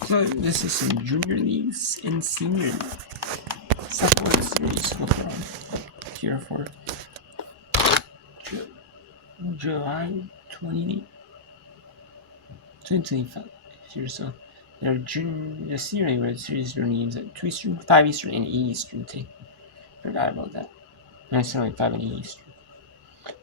So this is some junior leagues and senior league support series football here for July 2025 here. So they're the senior league series are names at 2 Eastern, 5 Eastern, and 8 Eastern today. Forgot about that. Not necessarily 5 and 8 Eastern.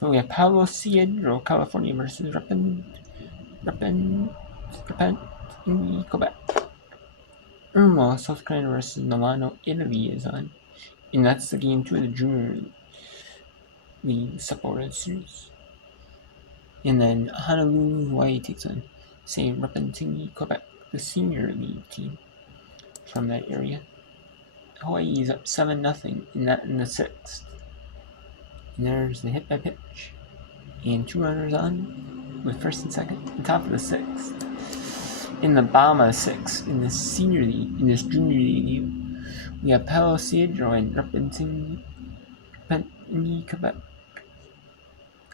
But we have Palo Cedro, California versus Repent in Quebec. Irma, South Carolina versus Milano, Italy is on. And that's the game 2 of the junior league supported series. And then Honolulu, Hawaii takes on St. Repentigny, Quebec, the senior league team from that area. Hawaii is up 7-0 in the 6th. And there's the hit by pitch. And 2 runners on with first and second on top of the 6th. In the bottom of the 6th, in this senior league, in this junior league, we have Palo Cedro and Repentigny, Quebec.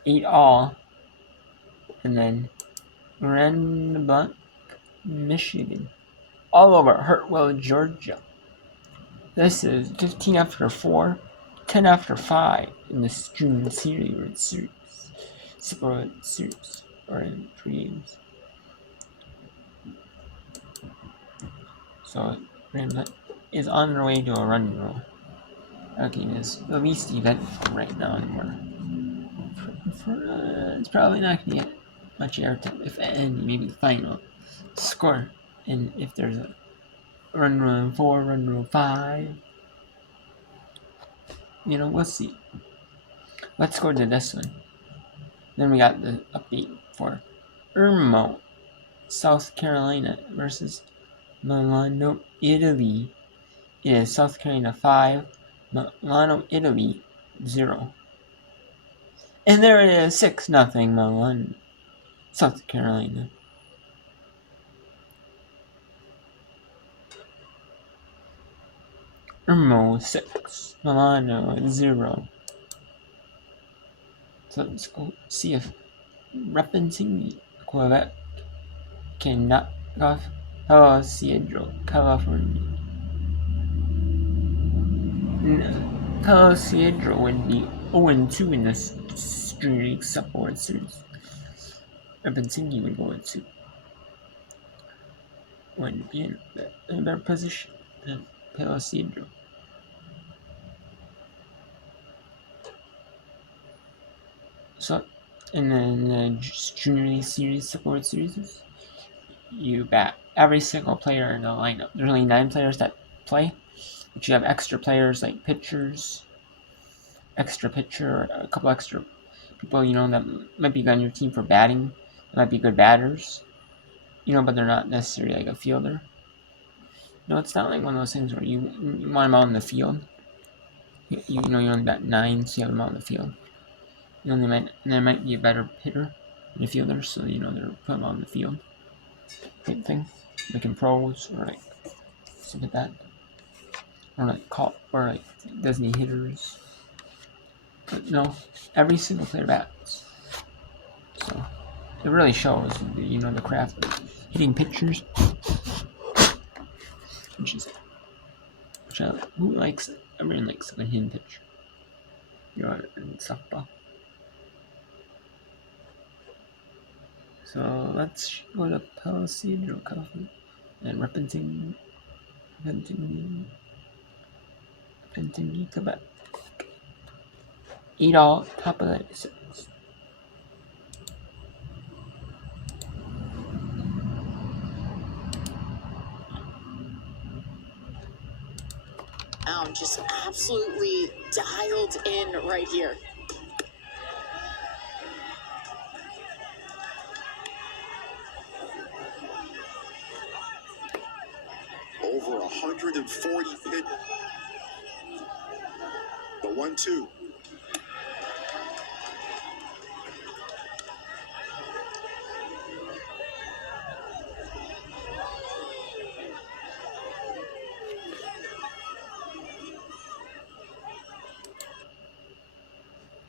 8 all. And then Grand Blanc, Michigan. All over Hartwell, Georgia. This is 15 after 4, 10 after 5 in this June series. Super series. Or in 3 games. So Grand Blanc is on their way to a run rule. That game is the least eventful right now anymore. It's probably not going to get much airtime, if any, maybe the final score. And if there's a run rule 4, run rule 5, we'll see. Let's go to this one. Then we got the update for Irmo, South Carolina versus Milano, Italy. It is South Carolina 5, Milano, Italy 0. And there it is, 6-0 Milano, South Carolina. Irmo 6, Milano 0. So let's go see if Repentigny, Quebec can knock off Palo Cedro, California. Palo Cedro would be 0-2 in this junior league support series. Repentigny would go 2. Would be in a better position than Palo Cedro. So, in the junior league series support series, you bat every single player in the lineup. There's only 9 players that play, but you have extra players like pitchers, extra pitcher, a couple extra people, that might be on your team for batting. That might be good batters, but they're not necessarily like a fielder. It's not like one of those things where you want them out in the field. You only bat 9, so you have them out in the field. There might be a better hitter than a fielder, so they're putting them out in the field. Same thing, like in pros or like something like that, or like designated hitters. But no, every single player bats. So it really shows, the craft of hitting pitchers. Who likes it? Everyone likes a hitting pitcher. In softball. So let's go to Palo Cedro, California, and Repentigny, Quebec. 8 all, top of that 6. Just absolutely dialed in right here. Over 140 pitch. The 1-2.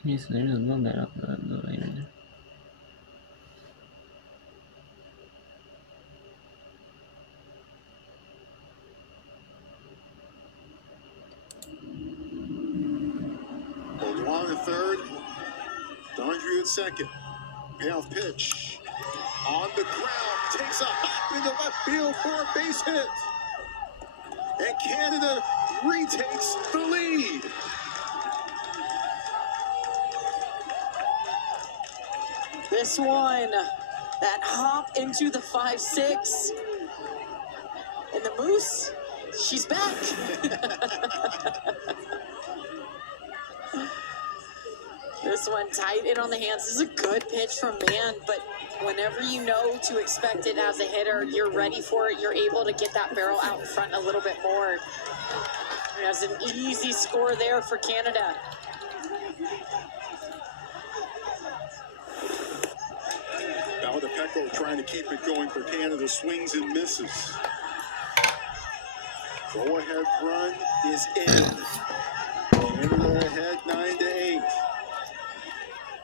Yes, there's a little bit of the later there. third. Dondry at second. Payoff pitch. On the ground. Takes a hop into left field for a base hit. And Canada retakes the lead. This one, that hop into the 5-6. And the Moose, she's back. This one tight in on the hands. This is a good pitch from Mann, but whenever you know to expect it as a hitter, you're ready for it. You're able to get that barrel out in front a little bit more. There's an easy score there for Canada. Valdepecco trying to keep it going for Canada. Swings and misses. Go-ahead run is in. Canada ahead 9-8.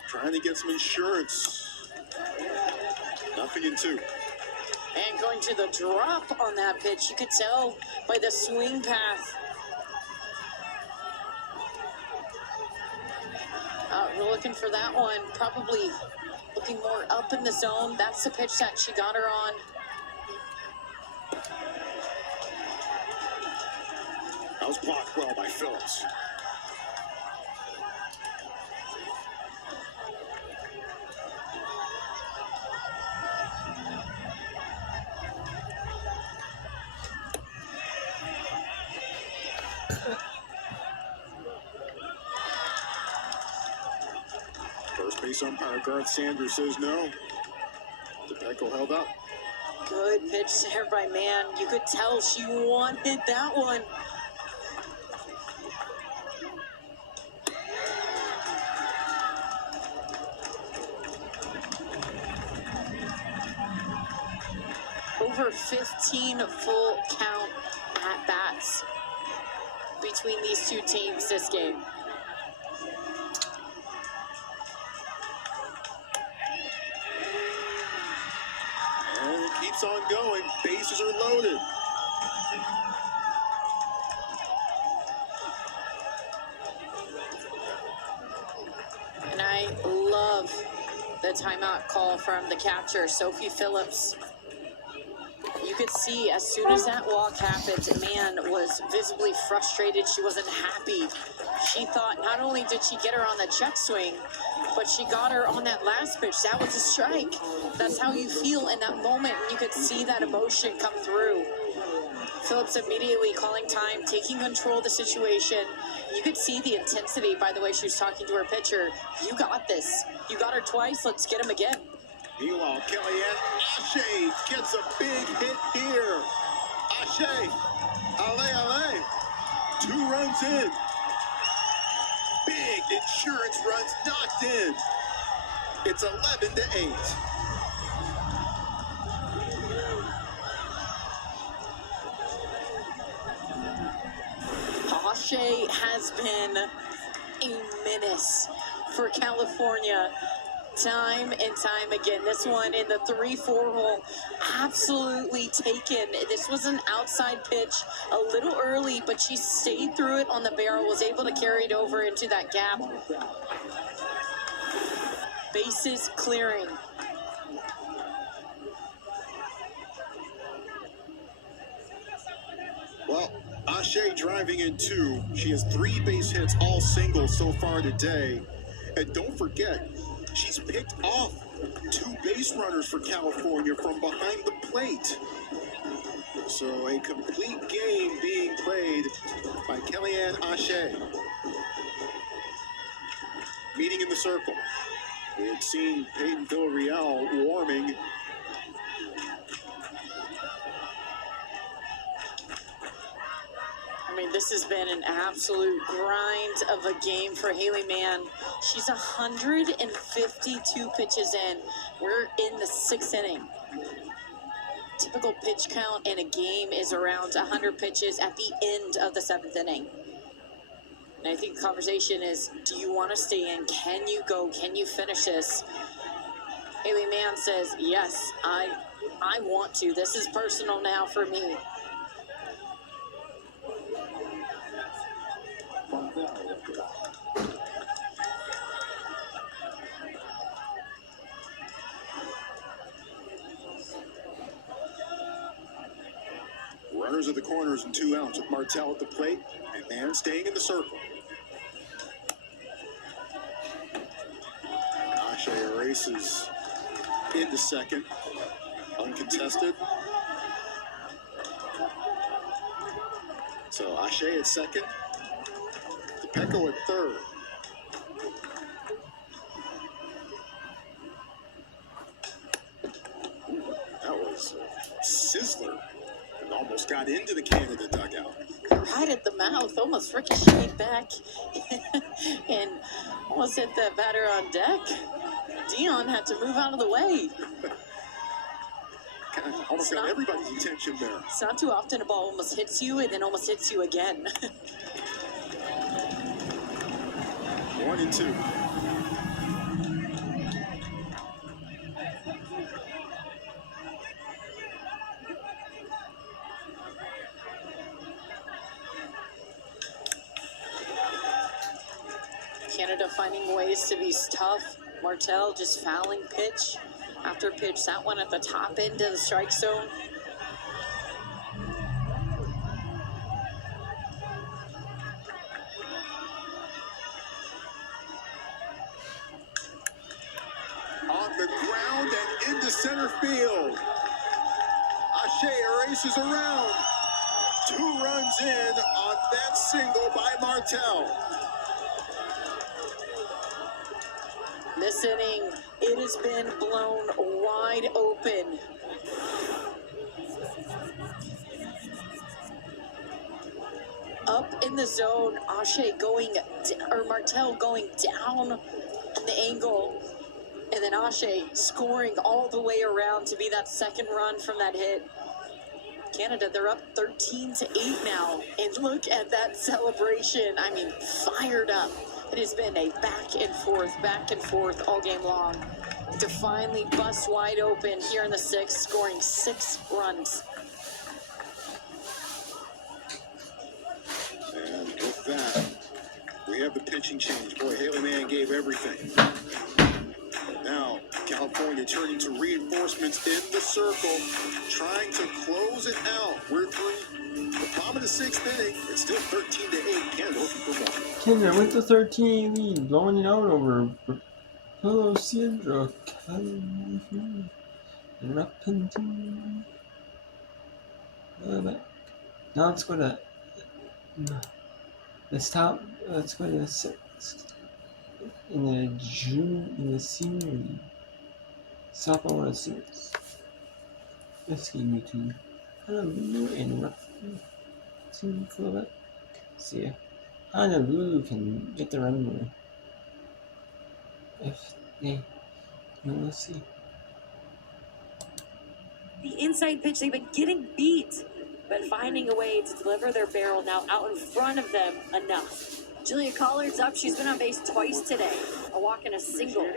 Trying to get some insurance. 0-2. And going to the drop on that pitch, you could tell by the swing path. We're looking for that one, probably looking more up in the zone. That's the pitch that she got her on. That was blocked well by Phillips. First base umpire Garth Sanders says no. DePecco held up. Good pitch there by Mann. You could tell she wanted that one. Over 15 full count at bats between these two teams this game. And it keeps on going. Bases are loaded. And I love the timeout call from the catcher, Sophie Phillips. You could see as soon as that walk happened, Mann was visibly frustrated. She wasn't happy. She thought not only did she get her on the check swing, but she got her on that last pitch. That was a strike. That's how you feel in that moment. You could see that emotion come through. Phillips immediately calling time, taking control of the situation. You could see the intensity by the way she was talking to her pitcher. You got this. You got her twice. Let's get him again. Meanwhile, Kellyanne Ashe gets a big hit here. Ashe, alley. 2 runs in. Big insurance runs knocked in. It's 11-8. Ashe has been a menace for California time and time again. This one in the 3-4 hole, absolutely taken. This was an outside pitch a little early, but she stayed through it on the barrel, was able to carry it over into that gap. Bases clearing. Well, Ashe driving in 2. She has 3 base hits, all singles so far today. And don't forget, she's picked off 2 base runners for California from behind the plate. So a complete game being played by Kellyanne Ashe. Meeting in the circle. We had seen Peyton Villarreal warming. I mean, this has been an absolute grind of a game for Haley Mann. She's 152 pitches in. We're in the 6th inning. Typical pitch count in a game is around 100 pitches at the end of the 7th inning. And I think the conversation is, do you want to stay in? Can you go? Can you finish this? Haley Mann says, yes, I want to. This is personal now for me. Runners at the corners and 2 outs with Martell at the plate and man staying in the circle. Ashe races into second, uncontested. So Ashe at second, DePecco at third. That was a sizzler. It almost got into the Canada dugout. Right at the mouth, almost ricocheted back and almost hit the batter on deck. Dion had to move out of the way. Kind of almost got everybody's attention there. It's not too often a ball almost hits you and then almost hits you again. 1-2. Canada finding ways to be tough. Martell just fouling pitch after pitch. That one at the top end of the strike zone. On the ground and into center field. Ashe erases around. 2 runs in on that single by Martell. This inning, it has been blown wide open. Up in the zone, Martell going down the angle, and then Ashe scoring all the way around to be that second run from that hit. Canada, they're up 13-8 now, and look at that celebration. I mean, fired up. It has been a back and forth all game long to finally bust wide open here in the 6th, scoring 6 runs. And with that, we have the pitching change. Boy, Haley Mann gave everything. Now, California turning to reinforcements in the circle, trying to close it out. We're through the bottom of the 6th inning. It's still 13-8. Canada looking for more. Canada with the 13 lead, blowing it out over Palo Sierra, California, and Rapunzel. Now let's go to let's go to the 6th. In the senior league. Sophomore World Series. Let's see YouTube. Honolulu and Rapunzel Quebec. See ya. Honolulu can get the run more. If they, we'll see. The inside pitch, they've been getting beat, but finding a way to deliver their barrel now out in front of them enough. Julia Collard's up. She's been on base twice today. A walk and a single.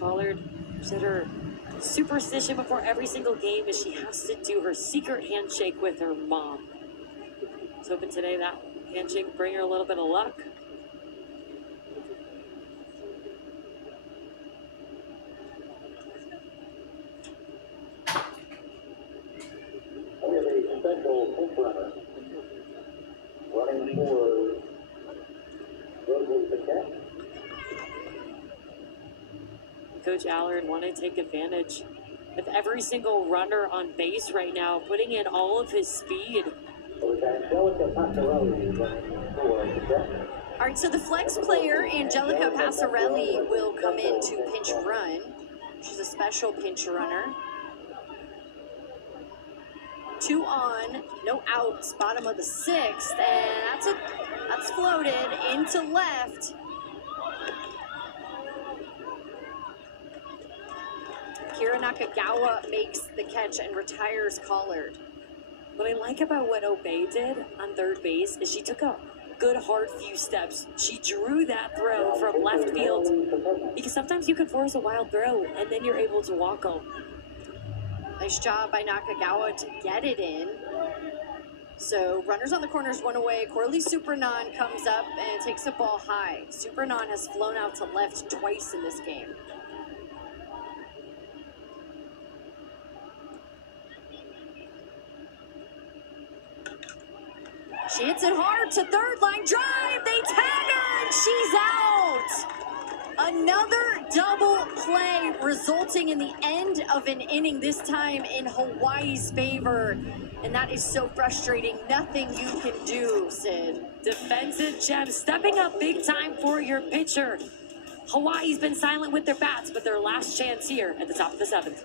Collard said her superstition before every single game is she has to do her secret handshake with her mom. Let's hoping today that handshake will bring her a little bit of luck. Special pinch runner running for Rosewood Paquette. Coach Allard wanted to take advantage with every single runner on base right now, putting in all of his speed. Angelica Passarelli running for Paquette. All right, so the flex player, Angelica Passarelli, will come in to pinch run. She's a special pinch runner. 2 on, no outs, bottom of the 6th, and that's floated into left. Kira Nakagawa makes the catch and retires Collard. What I like about what Obey did on third base is she took a good hard few steps. She drew that throw from left field because sometimes you can force a wild throw and then you're able to walk home. Nice job by Nakagawa to get it in. So runners on the corners, 1 away. Corley Supernon comes up and takes the ball high. Supernon has flown out to left twice in this game. She hits it hard to third line drive. They tag her and she's out. Another double play resulting in the end of an inning, this time in Hawaii's favor. And that is so frustrating. Nothing you can do, Sid. Defensive gem stepping up big time for your pitcher. Hawaii's been silent with their bats, but their last chance here at the top of the 7th.